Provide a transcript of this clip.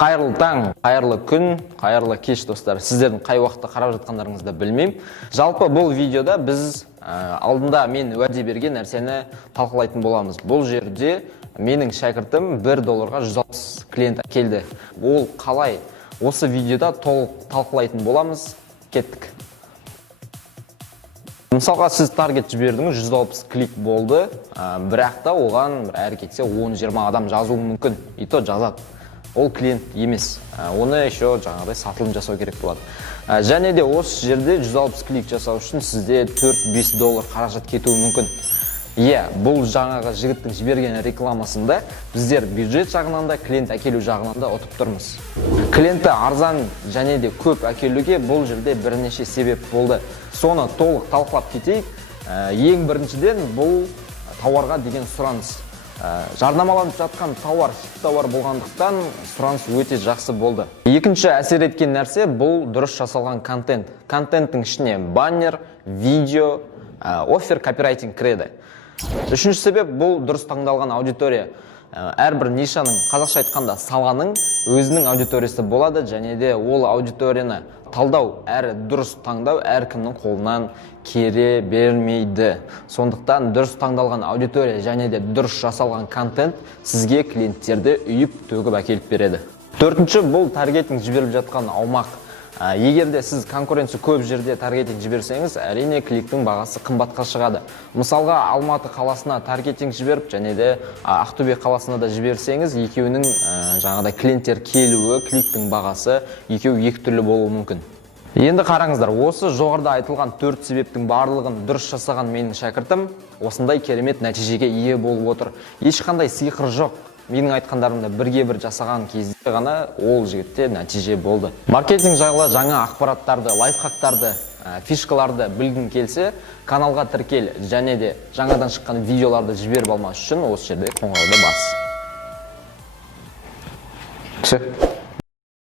Қайырлы таң, қайырлы күн, қайырлы кеш достар. Сіздердің қай уақытта қарап жатқандарыңызды білмеймін. Жалпы бұл видеода біз алдында мен уәде берген нәрсені талқылайтын боламыз. Бұл жерде менің шәкіртім $1 160 клиент келді. Ол қалай? Осы видеода толық талқылайтын боламыз. Кеттік. Мысалға сіз таргет жібердіңіз, 160 клик болды, бірақ та оған әрі кетсе 10-20 адам жазуы мүмкін. И то жазады. Ол клиент емес. Оны еще жаңағыдай сатылым жасау керек болады. Және де осы жерде 160 клик жасау үшін сізде $4-5 қаражат кетуі мүмкін. Бұл жаңағы жігіттің жіберген рекламасында біздер бюджет жағынан да, клиент әкелу жағынан да ұтып тұрмыз. Клиентті арзан және де көп әкелуге бұл жерде бірнеше себеп болды. Соны толық талқылап кетейік. Ең біріншіден бұл тауарға деген сұраныс. Жарнамаланып жатқан тауар болғандықтан сұраныс өте жақсы болды. Екінші әсер еткен нәрсе бұл дұрыс жасалған контент. Контенттің ішіне баннер, видео, оффер, копирайтинг кіреді. Үшінші себеп бұл дұрыс таңдалған аудитория. Әрбір нишаның, қазақша айтқанда саланың өзінің аудиториясы болады, және де ол аудиторияны талдау, әрі дұрыс таңдау әркімнің қолынан кере бермейді. Сондықтан дұрыс таңдалған аудитория және де дұрыс жасалған контент сізге клиенттерді үйіп төгіп әкеліп береді. Төртінші, бұл таргетинг жіберіліп жатқан аумақ. Егер де сіз конкуренция көп жерде таргетинг жіберсеңіз, әрине кликтің бағасы қымбатқа шығады. Мысалға, Алматы қаласына таргетинг жіберіп, және де Ақтөбе қаласына да жіберсеңіз, екеуінің жаңағыдай клиенттер келуі, кликтің бағасы екі түрлі болуы мүмкін. Енді қараңыздар, осы жоғарыда айтылған 4 себептің барлығын дұрыс жасаған менің шәкіртім осындай керемет нәтижеге ие болып отыр. Ешқандай сиқыр жоқ. Менің айтқандарымды бірге-бір жасаған кезде ғана ол жігітте нәтиже болды. Маркетинг жайлы жаңа ақпараттарды, лайфхактарды, фишкаларды білгің келсе, каналға тіркел, және де жаңадан шыққан видеоларды жіберіп алмас үшін осы жерде қоңырауды бас.